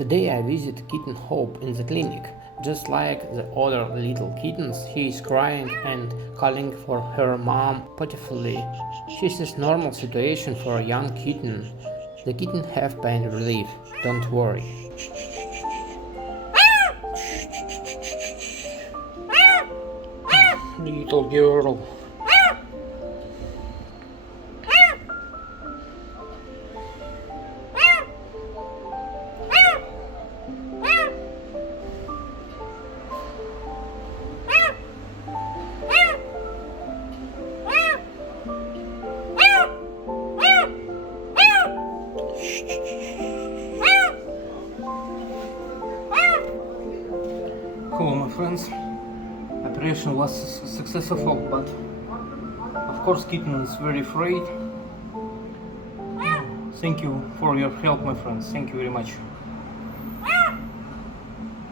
Today I visit kitten Hope in the clinic. Just like the other little kittens, he is crying and calling for her mom pitifully. This is normal situation for a young kitten. The kitten have pain relief, don't worry. Little girl. Hello my friends, operation was successful, but of course kitten is very afraid. Thank you for your help my friends, thank you very much.